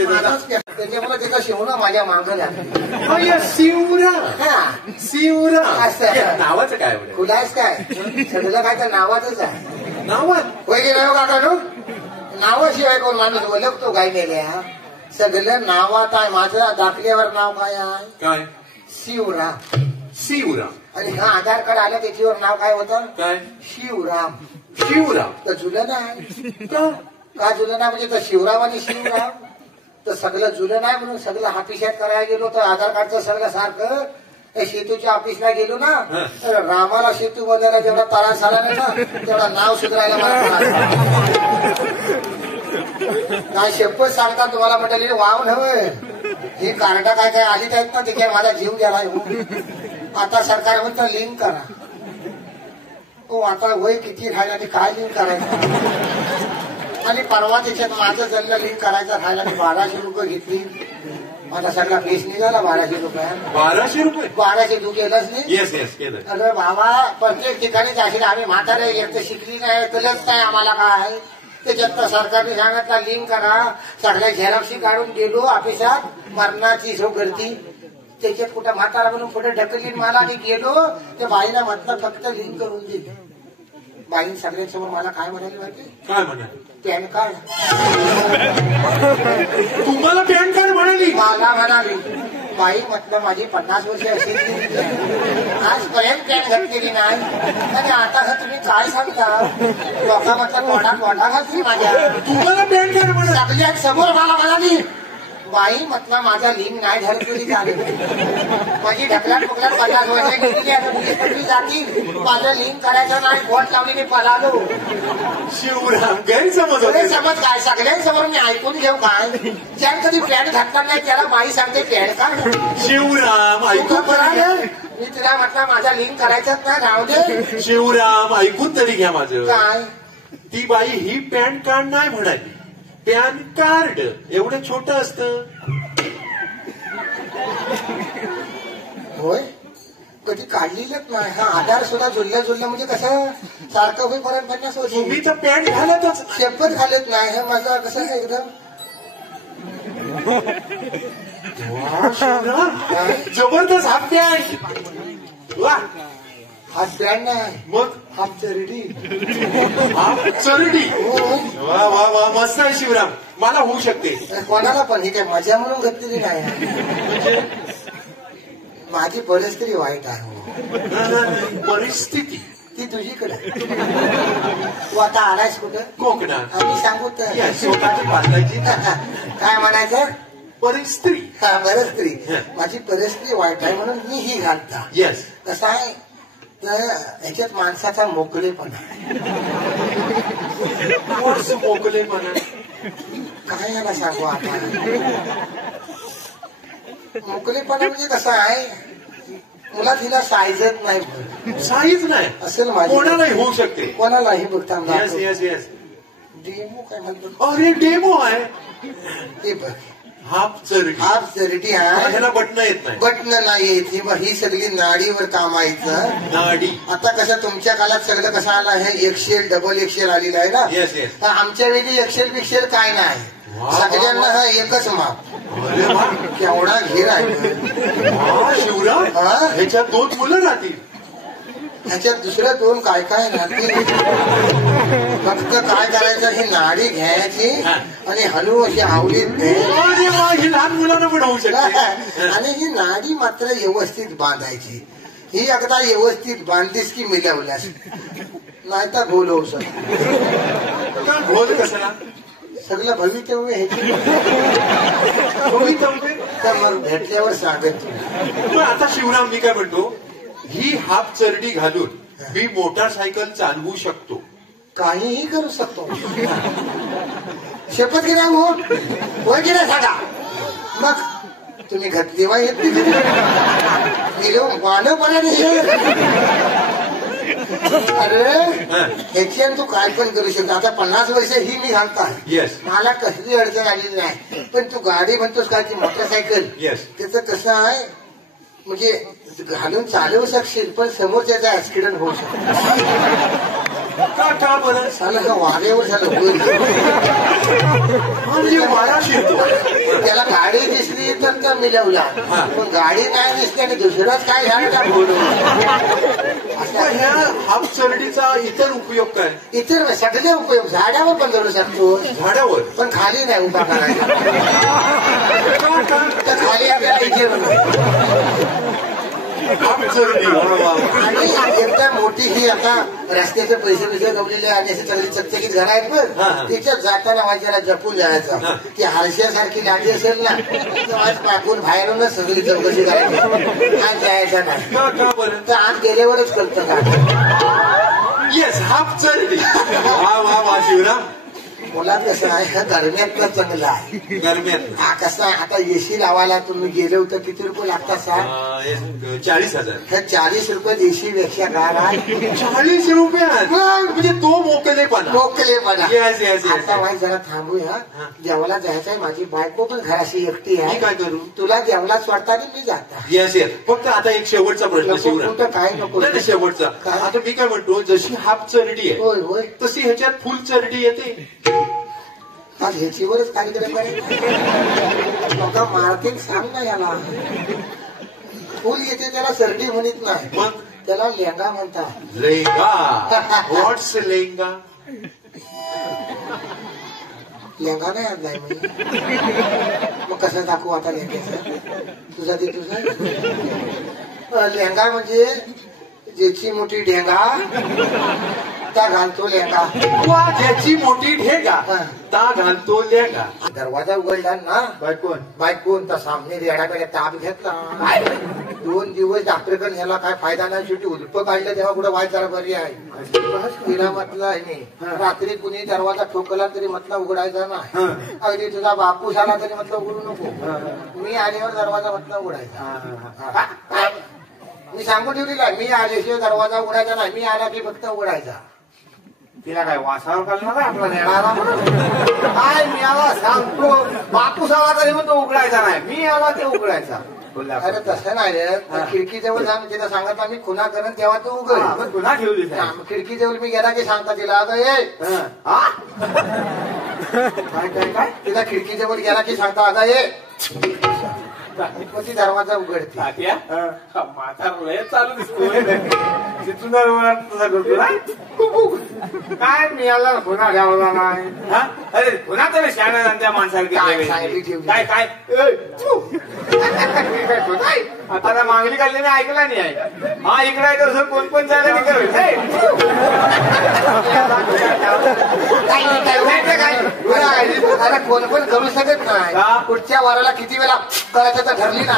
त्याच्यामुळे तिथं शिवणं माझ्या मागं लागलं. शिवरा शिवरा असं नावाचं काय खुलास काय सगळं काय तर नावाचंच आहे. नावात होय की नाही काका नो नावाशिवाय कोण माणूस ओळखतो काय मेल्या. सगळं नावात आहे. माझं दाखल्यावर नाव काय आहे? काय? शिवराम. शिवराम. आणि हा आधार कार्ड आलं त्याच्यावर नाव काय होतं? काय? शिवराम. शिवराम तर जुलं नाही का? जुलं नाही म्हणजे तर शिवराम आणि शिवराम तर सगळं जुलं नाही म्हणून सगळं हापिशात करायला गेलो तर आधार कार्डचं सगळं सारखं सेतूच्या ऑफिसला गेलो ना तर रामाला सेतू बनवायला जेवढा त्रास झाला नाही ना तेवढा नाव सुधारायला मला काय शपथ सांगता तुम्हाला म्हटलं वाव नव्हे ही कार्ड काय काय आली आहेत ना ते काय माझा जीव गेला. आता सरकार म्हणतं लिंक करा. हो आता वय किती राहिला आणि काय लिंक करायचं. आणि परवा त्याच्यात माझं जन्म लिंक करायचं राहिला मी 1200 रुपये घेतली. माझा सगळा केस निघाला 1200 रुपये. 1200 रुपये? 1200 तू केलंच नाही? येस येस केलं. अरे बाबा प्रत्येक ठिकाणी जाशील आम्ही म्हातारे एक तर शिकली नाही कळत नाही आम्हाला काय. त्याच्यात तर सरकारने सांगितलं लिंक करा. सगळ्या झेरॉक्सी काढून गेलो ऑफिसात मरणाची सो गर्दी. त्याच्यात कुठं म्हातारा म्हणून पुढे ढकलली मला आणि गेलो त्या बाईला म्हटलं फक्त लिंक करून दिली. बाईन सगळ्यांसमोर मला काय म्हणाली माहिती? काय म्हणाली? Pan card. तुम्हाला पॅन कार्ड म्हणाली? मला म्हणाली. बाई म्हटलं माझी 50 वर्ष अशी आजपर्यंत पॅन घातलेली नाही आणि आता तुम्ही काय सांगता. लोका म्हटलं मोठा घातली माझ्या. तुम्हाला पॅन कार्ड म्हणाली? सगळ्यात समोर मला म्हणाली. बाई म्हटलं माझा लिंक नाही झालं तरी झालं. माझी ढकलाट पुकलाट 50 वर्ष गेलेली आता मुली जातील. माझं लिंक करायचं नाही बोट लावली मी पळालो. शिवराम गैरसमज होते. समज काय सगळ्यांसमोर मी ऐकून घेऊ काय. ज्याने कधी पॅन घातला नाही त्याला बाई सांगते पॅन कार्ड. शिवराम ऐकून मी तिला म्हटलं माझा लिंक करायचाच नाही राहू दे. शिवराम ऐकून तरी घ्या माझं. काय? ती बाई ही पॅन कार्ड नाही म्हणाली पॅन कार्ड एवढं छोटं असतं. होय कधी काढलेलंच नाही. हा आधार सुद्धा जुळलं म्हणजे कसं सारखं होईपर्यंत 50 वर्ष. तुम्ही तर पॅन्ट घालतच शपथ घालत नाही. हे माझा कसं एकदम जबरदस्त हाफ पॅन्ट. वा हात पॅन्ट नाही मग हात चरडी. हाफ चरडी. वा वा वा मस्त आहे शिवराम. मला होऊ शकते. कोणाला पण ही काय मजा म्हणून घेतलेली नाही. माझी परिस्थिती वाईट आहे. परिस्थिती ती तुझीकडे. तू आता आलायस कुठं? कोकणात. आम्ही सांगू तर स्वतःची बांधायची. काय म्हणायचं? परिस्थिती. हा परिस्थिती. माझी परिस्थिती वाईट आहे म्हणून मी ही घालता. येस. कसं आहे तर ह्याच्यात माणसाचा मोकळेपणा. मोकळेपणा काय याला सांगू आता. मोकळेपणा म्हणजे कसं आहे मुला तिला साईजच नाही. साईज नाही असेल माझी. कोणालाही होऊ शकते. कोणालाही बघता. Yes yes yes. डेमो काय म्हणतो? अरे डेमो आहे ते बघ. हाफ चरडी. हाफ चरडी आहे. ह्याला बटन येत नाही. बटन नाही येत. ही सगळी नाडीवर कामायचं. नाडी. आता कसं तुमच्या काळात सगळं कसं आलं आहे एक्सेल डबल एक्सेल आलेलं आहे ना. Yes yes. आमच्या वेळी एक्सेल बिक्सेल काय नाही. सगळ्यांना हा एकच माप. केवढा घेर आहे शिवराम. ह्याच्यात 2 मुलं राहतील. ह्याच्यात दुसरं 2 काय काय राहतील. फक्त काय करायचं ही नाडी घ्यायची आणि हलू अशी आवडीत ही लहान मुलांना पण होऊ शकते. आणि ही नाडी मात्र व्यवस्थित बांधायची. ही एकदा व्यवस्थित बांधलीस की मिळवल्यास नाही तर गोल होऊ शकतो. गोल कशाला? सगळं भवितव्य ह्याची. भवितव्य तर मग भेटल्यावर सांगत. पण आता शिवराम मी काय म्हणतो ही हाफ चरडी घालून मी मोटारसायकल चालवू शकतो. काहीही करू शकतो. शपथ की नाही हो होय की नाही सांगा. मग तुम्ही घातली वा येत अरे ह्याची तू काय पण करू शकतो. आता 50 वर्ष ही मी घालता. येस. मला कसली अडचण आली नाही. पण तू गाडी म्हणतोस का की मोटरसायकल. येस. त्याचं कसं आहे म्हणजे घालून चालवू शकशील पण समोरच्याचा ऍक्सिडेंट होऊ शकतो. का बरं झालं का वाऱ्यावर झालं. म्हणजे वारा शिरतो. त्याला गाडी दिसली तर मिळवला, पण गाडी नाही दिसली आणि दुसरंच काय झालं का ह्या हाफ चरडीचा इतर उपयोग काय? इतर सगळे उपयोग झाडावर पण जळू शकतो, झाडावर, पण खाली नाही उभा करायचा. तर खाली आपल्याला इथे हाफ चरडी. आणि एकदा मोठी ही आता रस्त्याचे पैसे गवलेले आणि अशी चांगली चकचकीत घर आहेत बघ, त्याच्यात जाताना माझ्याला जपून जायचं. ती हारशासारखी गाडी असेल ना तर पाकून बाहेरूनच सगळी चौकशी करायची, आज जायचं नाही. तर आत गेल्यावरच कळतं का. येस, हाफ चरडी. वा वा वा शिवराम. मुलात कसं आहे, गरम्यातलं चांगलं आहे. दरम्यान हा कसं आहे, आता एसी लावायला तुम्ही गेले होते किती रुपये लागतात सांग? 40,000. हे 40 रुपये एसी पेक्षा गार आहे. 40 रुपयात म्हणजे तो मोकलेपणा. मोकलेपणा. Yes yes yes. आता माहिती जरा थांबूया, देवाला जायचंय. माझी बायको पण घराशी एकटी मी आहे. काय करू? तुला देवाला सोडता आणि मी जाता. Yes yes. फक्त आता एक शेवटचा प्रश्न शिवराम. कुठं काय नको. नाही शेवटचा. काय? आता मी काय म्हणतो, जशी हाफ चरडी आहे होय होय. तशी ह्याच्यात फुल चरडी येते. आज ह्याचीवरच कार्यक्रम आहे. लोक मारतील सांग ना याला. फुल येते त्याला सर्दी म्हणत नाही, मग त्याला लेंगा म्हणतात. लेंगा. व्हॉट्स लेंगा? लेंगा नाही आणलाय मी. मग कसं दाखवू आता लेंग्याचं? तुझा ते तुझा लेंगा म्हणजे ज्याची मोठी ढेंगा त्या घालतो लेंगा. वा, ज्याची मोठी ढेगा ता घालतो लेंगा. दरवाजा उघडला ना बायकोन तर सामने रेडाकडे ताप घेतला. 2 दिवस डॉक्टरकडे ह्याला काय फायदा नाही, शेवटी उल्प काढलं तेव्हा कुठं वाय जरा बरी आहे. तिला म्हटलं आहे, रात्री कुणी दरवाजा ठोकला तरी म्हटलं उघडायचा नाही. अगदी तुझा बापूस आला तरी म्हटलं उघडू नको. मी आल्यावर दरवाजा म्हटलं उघडायचा. मी सांगून ठेवलेला, मी आल्याशिवाय दरवाजा उघडायचा नाही, मी आला की फक्त उघडायचा. तिला काय वासावर घालणार आहे आपला नेणारा काय? मी आला सांगतो, बापूस आला तरी मग तो उघडायचा नाही, मी आला ते उघडायचा. अरे तसं नाही रे, खिडकीजवळ जाऊन तिला सांगत मी खुना करेन तेव्हा तो उघड. पुन्हा ठेवली खिडकीजवळ मी गेला की सांगता तिला, अगं ये काय काय काय तिला खिडकीजवळ गेला की सांगता, अगं ये. मग ती दरवाजा उघडते. म्हातारा चालू दिसतोय तिथून तसा करतो ना. काय मी याला खुना घ्यावला नाही. अरे पुन्हा तरी शाळा त्या माणसाला काय सांगितली ठेवली? काय काय आता मागणी काढल्याने ऐकला नाही आहे. हा इकडे आहे तर कोण पण जायला अरे कोण पण करू शकत नाही. पुढच्या वाराला किती वेळा करायचं तर ठरली ना.